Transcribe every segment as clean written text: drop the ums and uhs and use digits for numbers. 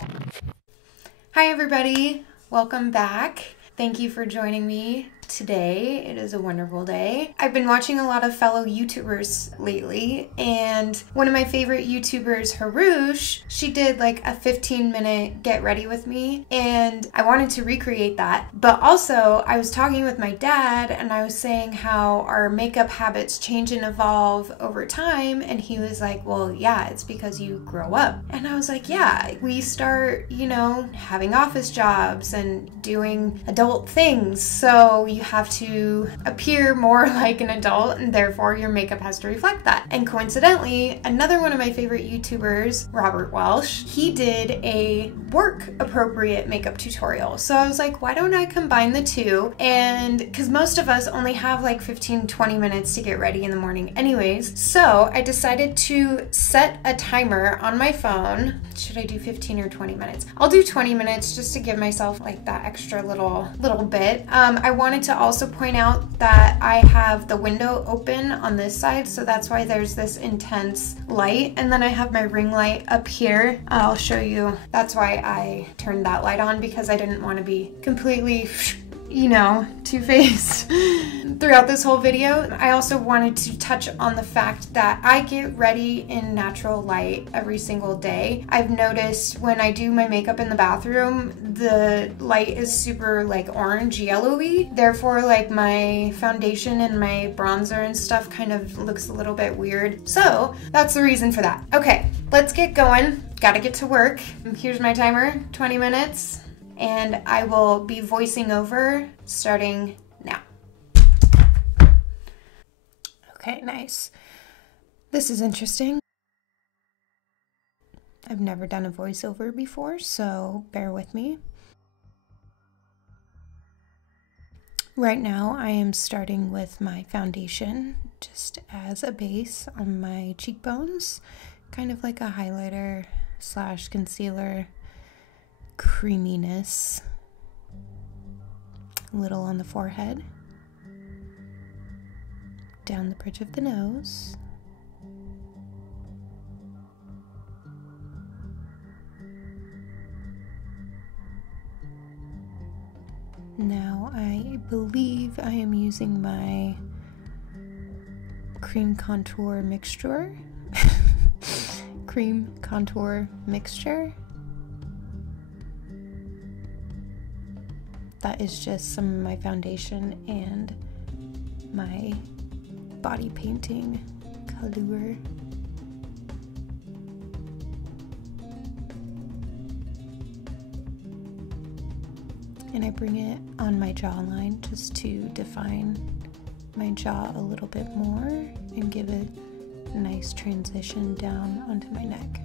Hi everybody, welcome back. Thank you for joining me today. It is a wonderful day. I've been watching a lot of fellow YouTubers lately, and one of my favorite YouTubers, Harush, she did like a 15-minute get ready with me, and I wanted to recreate that. But also, I was talking with my dad, and I was saying how our makeup habits change and evolve over time, and he was like, well, yeah, it's because you grow up. And I was like, yeah, we start, having office jobs and doing adult things, so you have to appear more like an adult, and therefore your makeup has to reflect that. And coincidentally, another one of my favorite YouTubers, Robert Welsh, he did a work appropriate makeup tutorial. So I was like, why don't I combine the two? And because most of us only have like 15-20 minutes to get ready in the morning anyways, so I decided to set a timer on my phone. Should I do 15 or 20 minutes? I'll do 20 minutes just to give myself like that extra little bit. I wanted to also point out that I have the window open on this side, so that's why there's this intense light, and then I have my ring light up here. I'll show you. That's why I turned that light on, because I didn't want to be completely two-faced throughout this whole video. I also wanted to touch on the fact that I get ready in natural light every single day. I've noticed when I do my makeup in the bathroom, the light is super like orange yellowy. Therefore, like my foundation and my bronzer and stuff kind of looks a little bit weird. So that's the reason for that. Okay, let's get going. Gotta get to work. Here's my timer, 20 minutes. And I will be voicing over starting now. Okay, nice. This is interesting. I've never done a voiceover before, so bear with me. Right now, I am starting with my foundation, just as a base on my cheekbones, kind of like a highlighter / concealer creaminess, a little on the forehead, down the bridge of the nose, now I believe I am using my cream contour mixture. That is just some of my foundation and my body painting color. And I bring it on my jawline just to define my jaw a little bit more and give it a nice transition down onto my neck.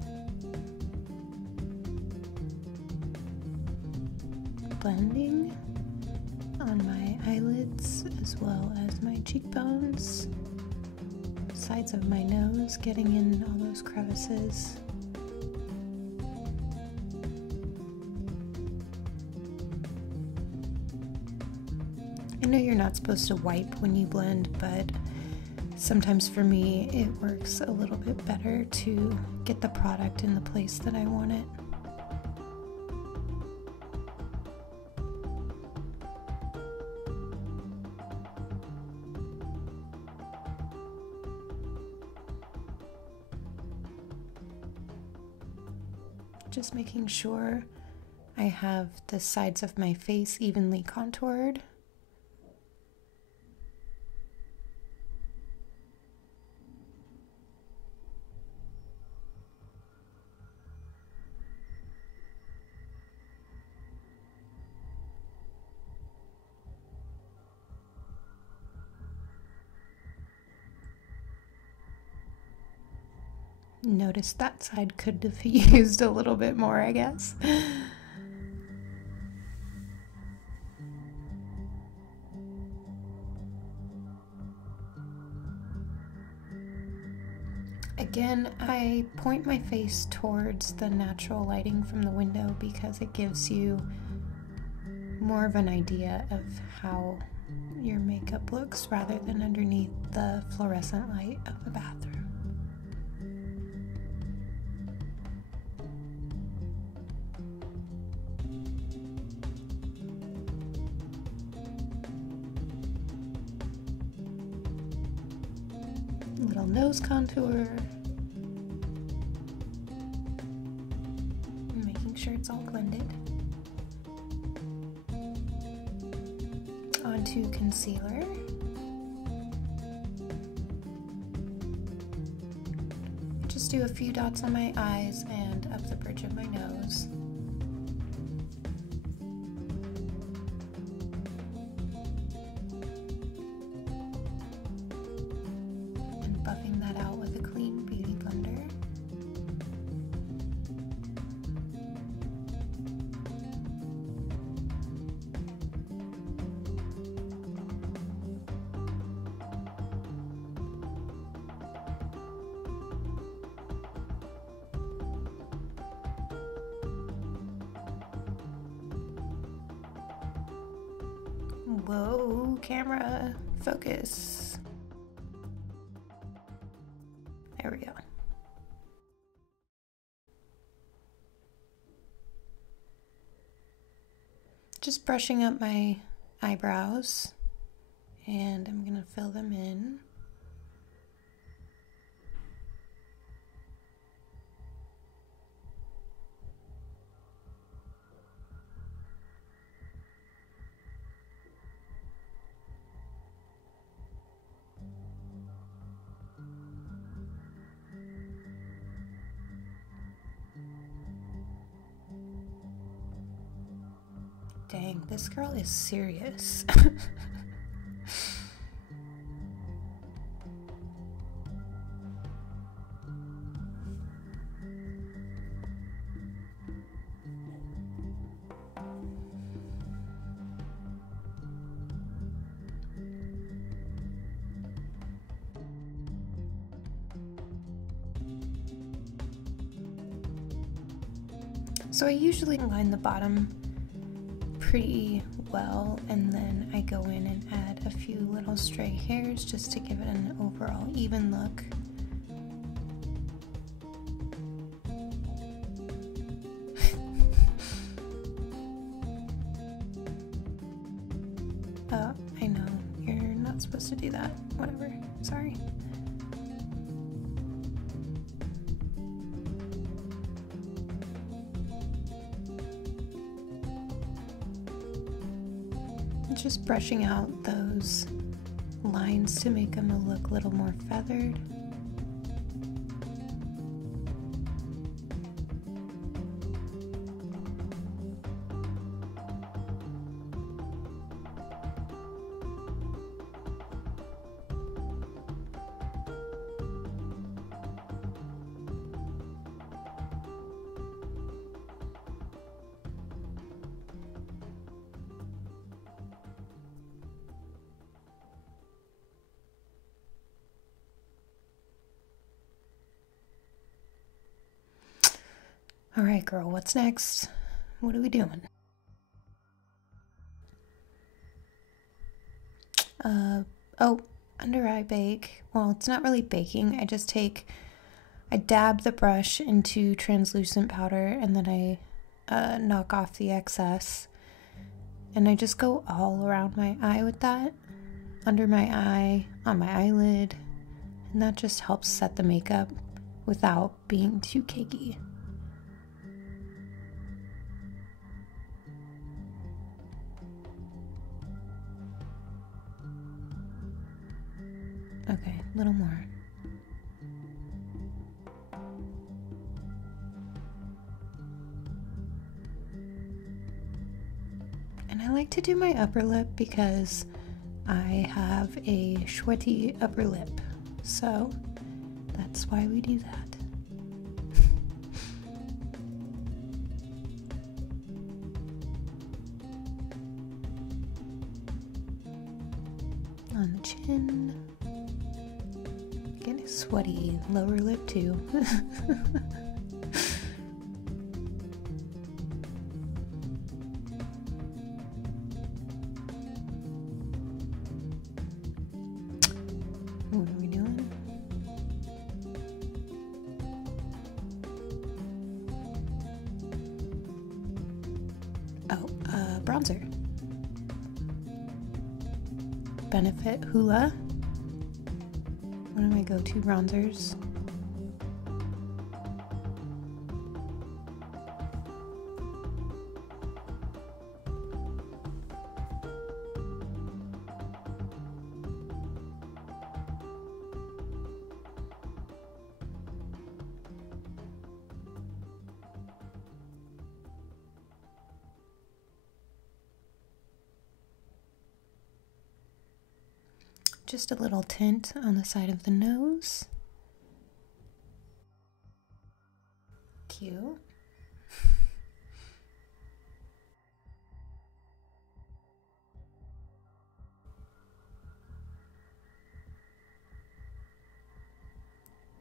Blending on my eyelids as well as my cheekbones, sides of my nose, getting in all those crevices. I know you're not supposed to wipe when you blend, but sometimes for me it works a little bit better to get the product in the place that I want it. Just making sure I have the sides of my face evenly contoured. Notice that side could have used a little bit more, I guess. Again, I point my face towards the natural lighting from the window because it gives you more of an idea of how your makeup looks rather than underneath the fluorescent light of the bathroom. nose contour. Making sure it's all blended. Onto concealer. Just do a few dots on my eyes and up the bridge of my nose. And buffing that out with a clean beauty blender. Whoa, camera, focus. There we go. Just brushing up my eyebrows, and I'm gonna fill them in. Dang, this girl is serious. So I usually line the bottom pretty well, and then I go in and add a few little stray hairs just to give it an overall even look. Oh, I know, you're not supposed to do that. Whatever, sorry. Just brushing out those lines to make them look a little more feathered. All right, girl, what's next? What are we doing? Oh, under eye bake. Well, it's not really baking. I dab the brush into translucent powder, and then I knock off the excess. And I just go all around my eye with that. Under my eye, on my eyelid. And that just helps set the makeup without being too cakey. Okay, a little more. And I like to do my upper lip because I have a sweaty upper lip. So that's why we do that. On the chin. Getting sweaty lower lip too. What are we doing? Oh, bronzer. Benefit Hoola. one of my go-to bronzers. Just a little tint on the side of the nose. Cute.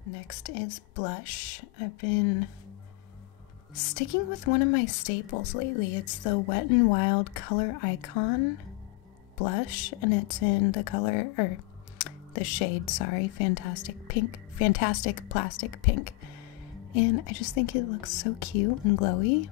Next is blush. I've been sticking with one of my staples lately. It's the Wet n Wild Color Icon blush, and it's in the color, or the shade, sorry, Fantastic Plastic Pink. And I just think it looks so cute and glowy.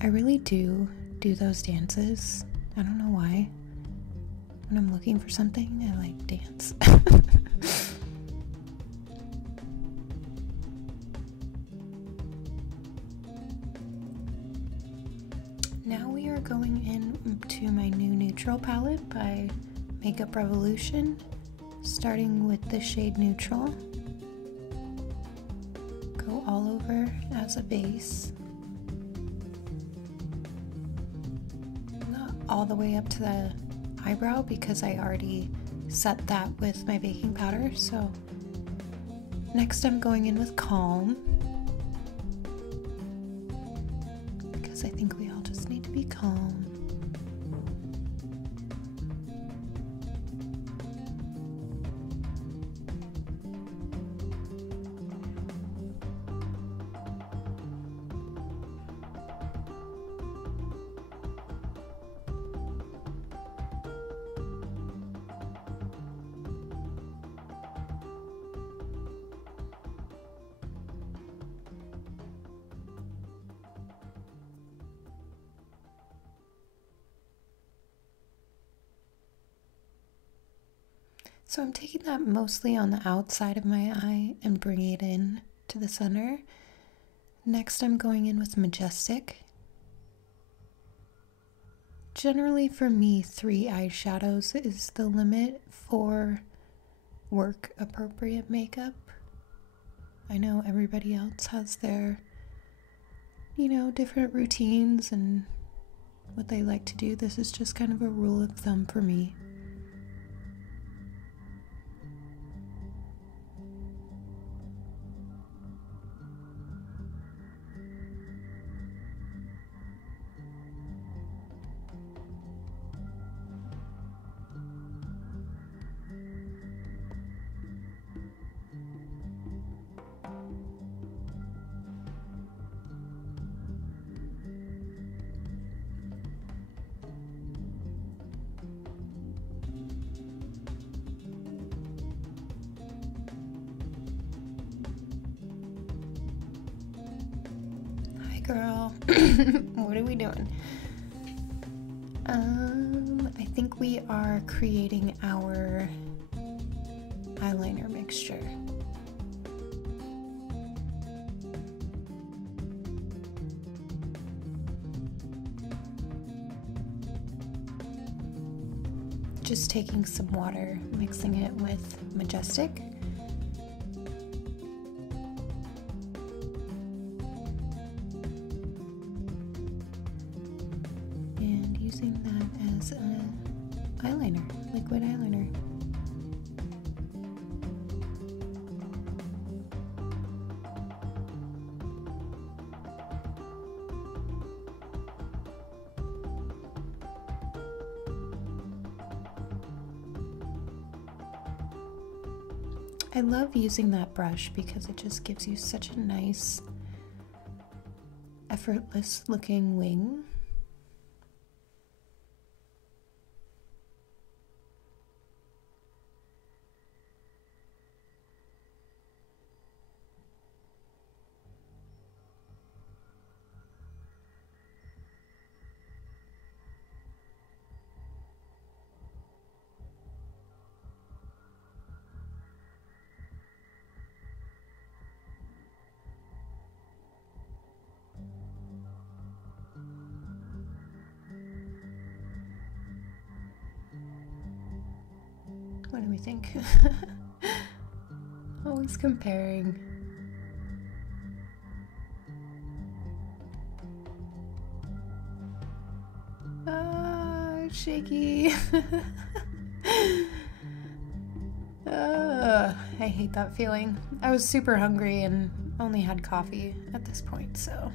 I really do those dances. I don't know why. When I'm looking for something, I like dance. Now we are going into my new neutral palette by Makeup Revolution, starting with the shade Neutral. Go all over as a base. Not all the way up to the eyebrow because I already set that with my baking powder. So next I'm going in with Calm, because I think we all just need to be calm. So I'm taking that mostly on the outside of my eye and bringing it in to the center. Next I'm going in with Majestic. Generally for me, 3 eyeshadows is the limit for work appropriate makeup. I know everybody else has their, different routines and what they like to do. This is just kind of a rule of thumb for me. Girl, what are we doing? I think we are creating our eyeliner mixture. Just taking some water, mixing it with Majestic. Using that as an eyeliner, liquid eyeliner. I love using that brush because it just gives you such a nice, effortless looking wing. What do we think? Always comparing. Shaky. I hate that feeling. I was super hungry and only had coffee at this point, so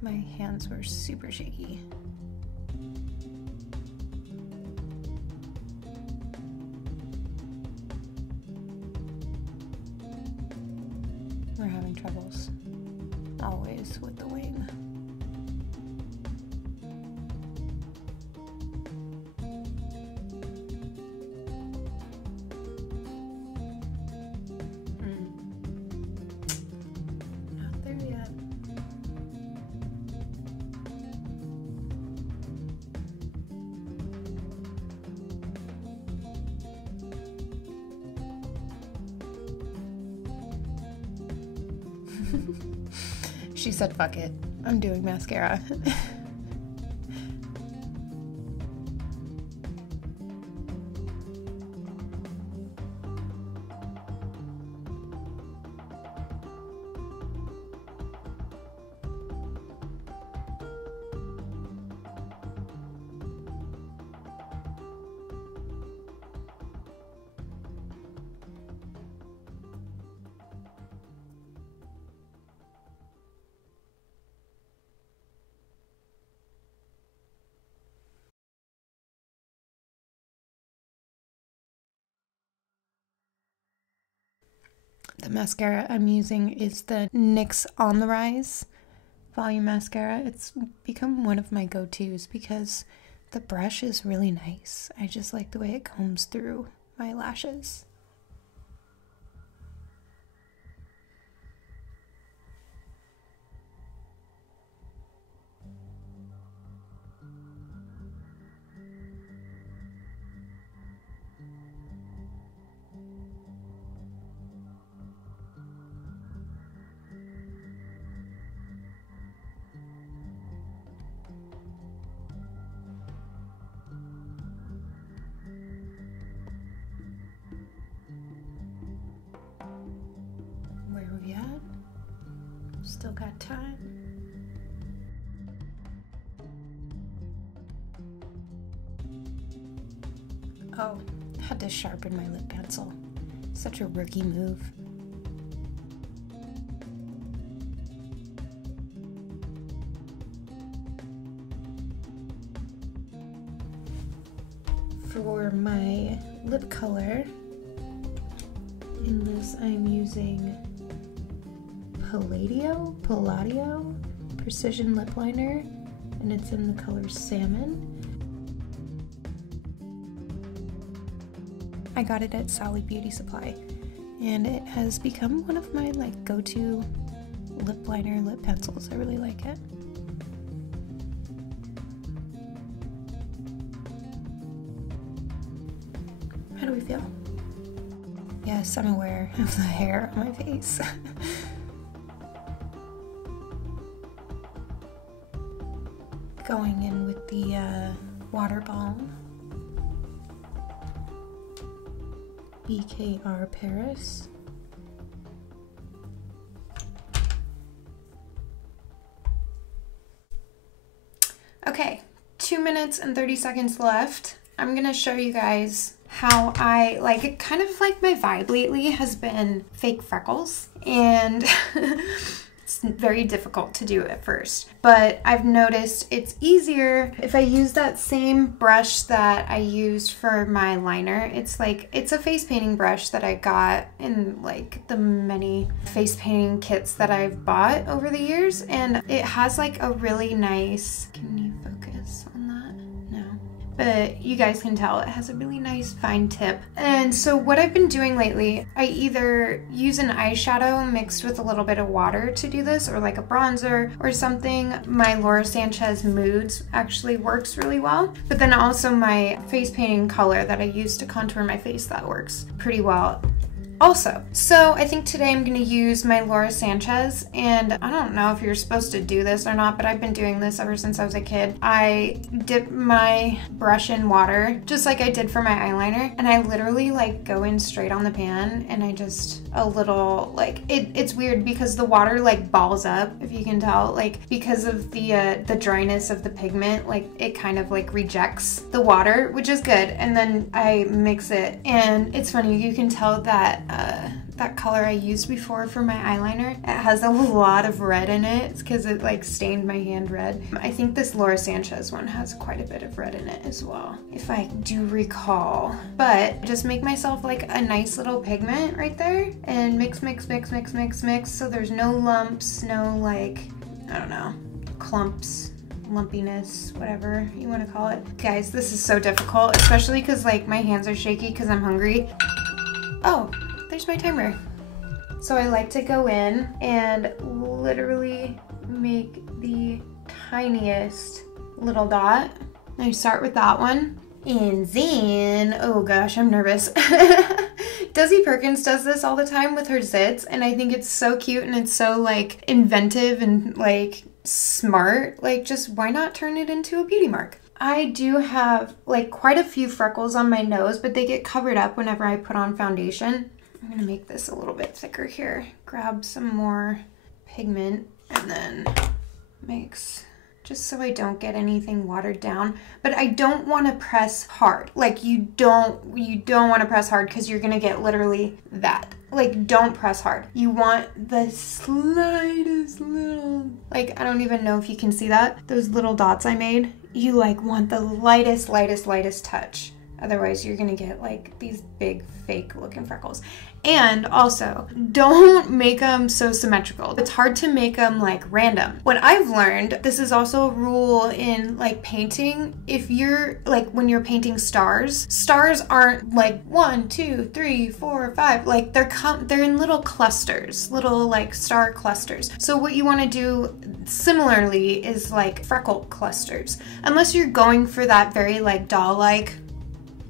my hands were super shaky. We're having troubles, always, with the wing. Not there yet. She said, fuck it, I'm doing mascara. The mascara I'm using is the NYX On The Rise Volume Mascara. It's become one of my go-tos because the brush is really nice. I just like the way it combs through my lashes. Where are we at? Still got time. Oh, had to sharpen my lip pencil. Such a rookie move. For my lip color, in this I'm using Palladio Precision Lip Liner, and it's in the color Salmon. I got it at Sally Beauty Supply, and it has become one of my go-to lip liner lip pencils. I really like it. How do we feel? Yes, I'm aware of the hair on my face. Going in with the Water Balm. BKR Paris. Okay, 2 minutes and 30 seconds left. I'm gonna show you guys how I it. Kind of my vibe lately has been fake freckles, and it's very difficult to do at first, but I've noticed it's easier if I use that same brush that I used for my liner. It's a face painting brush that I got in the many face painting kits that I've bought over the years, and it has a really nice, can you focus on that? No. But you guys can tell it has a really nice fine tip. And so what I've been doing lately, I either use an eyeshadow mixed with a little bit of water to do this, or a bronzer or something. My Laura Sanchez Moods actually works really well. But then also my face painting color that I use to contour my face, that works pretty well. also. So I think today I'm gonna use my Laura Sanchez, and I don't know if you're supposed to do this or not, but I've been doing this ever since I was a kid. I dip my brush in water, just like I did for my eyeliner, and I literally like go in straight on the pan, and I just a little like, it's weird because the water like balls up, if you can tell, like because of the dryness of the pigment, like it kind of like rejects the water, which is good. And then I mix it, and it's funny, you can tell that that color I used before for my eyeliner, it has a lot of red in it. It's because it like stained my hand red. I think this Laura Sanchez one has quite a bit of red in it as well, if I do recall. But just make myself like a nice little pigment right there and mix, mix, mix, mix, mix, mix, so there's no lumps, no like, I don't know, clumps, lumpiness, whatever you want to call it. Guys, this is so difficult, especially because like my hands are shaky because I'm hungry. Oh, there's my timer. So I like to go in and literally make the tiniest little dot. I start with that one. And then, oh gosh, I'm nervous. Desi Perkins does this all the time with her zits, and I think it's so cute and it's so like inventive and like smart. Like, just why not turn it into a beauty mark? I do have like quite a few freckles on my nose, but they get covered up whenever I put on foundation. I'm gonna make this a little bit thicker here. Grab some more pigment and then mix, just so I don't get anything watered down. But I don't want to press hard. Like you don't want to press hard because you're gonna get literally that. Like, don't press hard. You want the slightest little, like, I don't even know if you can see that. Those little dots I made, you like want the lightest, lightest, lightest touch. Otherwise, you're gonna get like these big fake looking freckles. And also, don't make them so symmetrical. It's hard to make them like random. What I've learned, this is also a rule in like painting. If you're like, when you're painting stars, stars aren't like 1, 2, 3, 4, 5. Like they're in little clusters, little like star clusters. So what you want to do similarly is like freckle clusters. Unless you're going for that very like doll-like,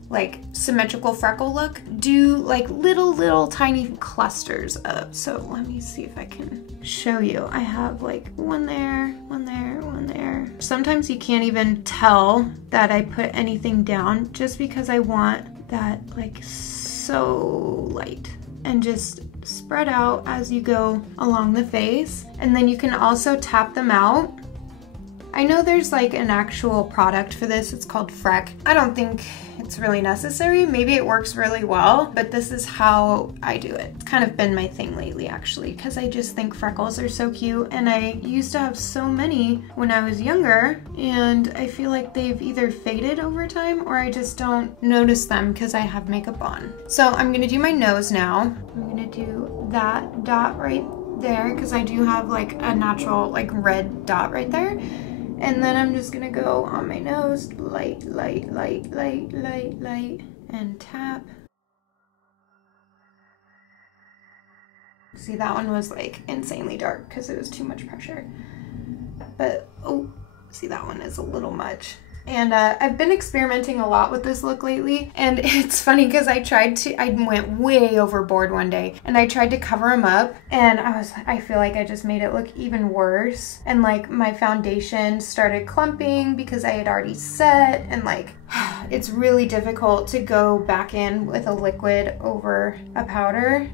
like symmetrical freckle look, do like little tiny clusters up. So let me see if I can show you. I have like one there, one there, one there. Sometimes you can't even tell that I put anything down just because I want that like so light, and just spread out as you go along the face. And then you can also tap them out. I know there's like an actual product for this. It's called Freck. I don't think it's really necessary. Maybe it works really well, but this is how I do it. It's kind of been my thing lately, actually, because I just think freckles are so cute, and I used to have so many when I was younger, and I feel like they've either faded over time or I just don't notice them because I have makeup on. So I'm gonna do my nose now. I'm gonna do that dot right there because I do have like a natural like red dot right there. And then I'm just gonna go on my nose, light, light, light, light, light, light, and tap. See, that one was like insanely dark because it was too much pressure. But, oh, see, that one is a little much. And I've been experimenting a lot with this look lately, and it's funny because I went way overboard one day, and I tried to cover them up, and I feel like I just made it look even worse. And like my foundation started clumping because I had already set, and like it's really difficult to go back in with a liquid over a powder.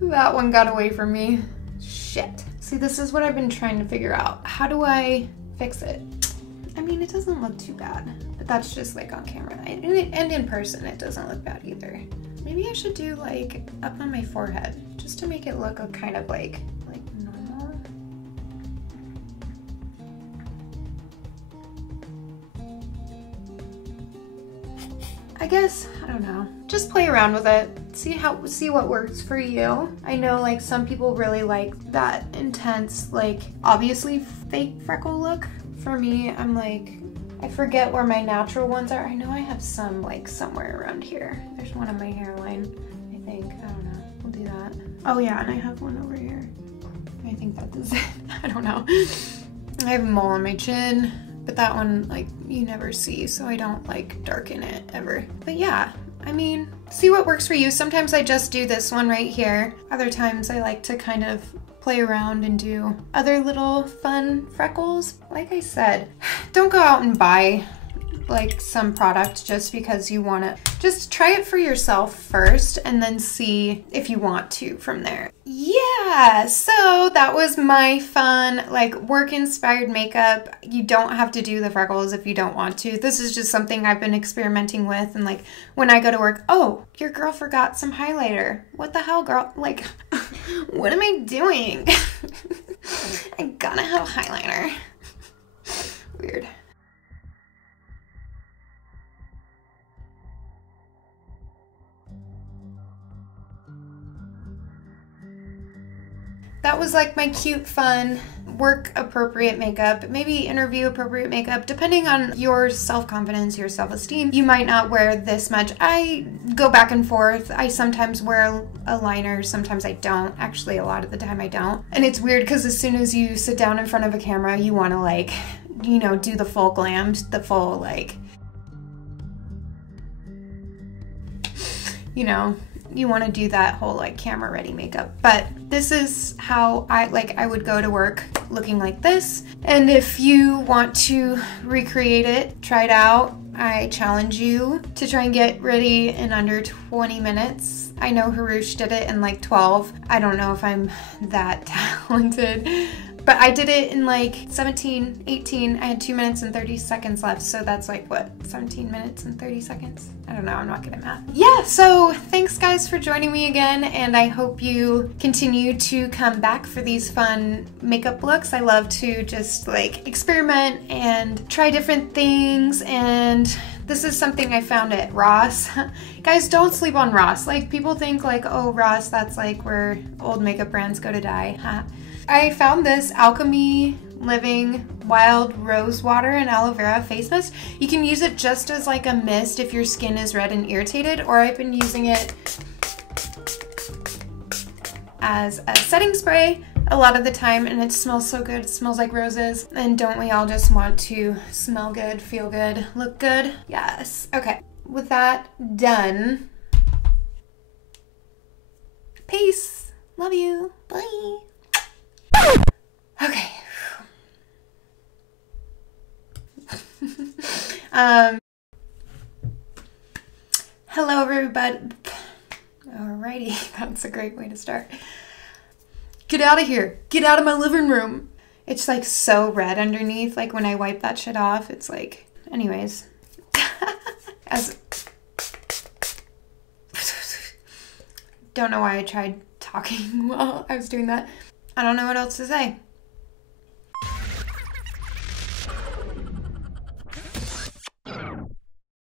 That one got away from me. Shit. See, this is what I've been trying to figure out. How do I fix it? I mean, it doesn't look too bad, but that's just like on camera. And in person, it doesn't look bad either. Maybe I should do like up on my forehead just to make it look a kind of like normal. I guess, I don't know. Just play around with it. See what works for you. I know like some people really like that intense, like obviously fake freckle look. For me, I'm like, I forget where my natural ones are. I know I have some like somewhere around here. There's one on my hairline, I think. I don't know. We'll do that. Oh yeah, and I have one over here. I think that is it. I don't know. I have a mole on my chin, but that one like you never see, so I don't like darken it ever. But yeah, I mean, see what works for you. Sometimes I just do this one right here. Other times I like to kind of play around and do other little fun freckles. Like I said, don't go out and buy like some product just because you want to. Just try it for yourself first and then see if you want to from there. Yeah, so that was my fun like work inspired makeup. You don't have to do the freckles if you don't want to. This is just something I've been experimenting with, and like when I go to work, oh, your girl forgot some highlighter. What the hell, girl? Like, what am I doing? I gotta have highlighter. Weird. That was like my cute, fun, work appropriate makeup, maybe interview appropriate makeup, depending on your self-confidence, your self-esteem. You might not wear this much. I go back and forth. I sometimes wear a liner, sometimes I don't. Actually, a lot of the time I don't. And it's weird because as soon as you sit down in front of a camera, you want to like, you know, do the full glam, the full like, you know, you want to do that whole like camera ready makeup. But this is how I would go to work looking like this. And if you want to recreate it, try it out. I challenge you to try and get ready in under 20 minutes. I know Harush did it in like 12. I don't know if I'm that talented, but I did it in like 17, 18. I had 2 minutes and 30 seconds left. So that's like what, 17 minutes and 30 seconds? I don't know, I'm not good at math. Yeah, so thanks guys for joining me again, and I hope you continue to come back for these fun makeup looks. I love to just like experiment and try different things, and this is something I found at Ross. Guys, don't sleep on Ross. Like people think like, oh, Ross, that's like where old makeup brands go to die. Huh? I found this Alchemy Living Wild Rose Water and Aloe Vera face mist. You can use it just as like a mist if your skin is red and irritated, or I've been using it as a setting spray a lot of the time, and it smells so good. It smells like roses. And don't we all just want to smell good, feel good, look good? Yes. Okay, with that done, peace. Love you. Bye. Okay. Hello everybody. Alrighty, that's a great way to start. Get out of here. Get out of my living room. It's like so red underneath. Like when I wipe that shit off, it's like, anyways. Don't know why I tried talking while I was doing that. I don't know what else to say.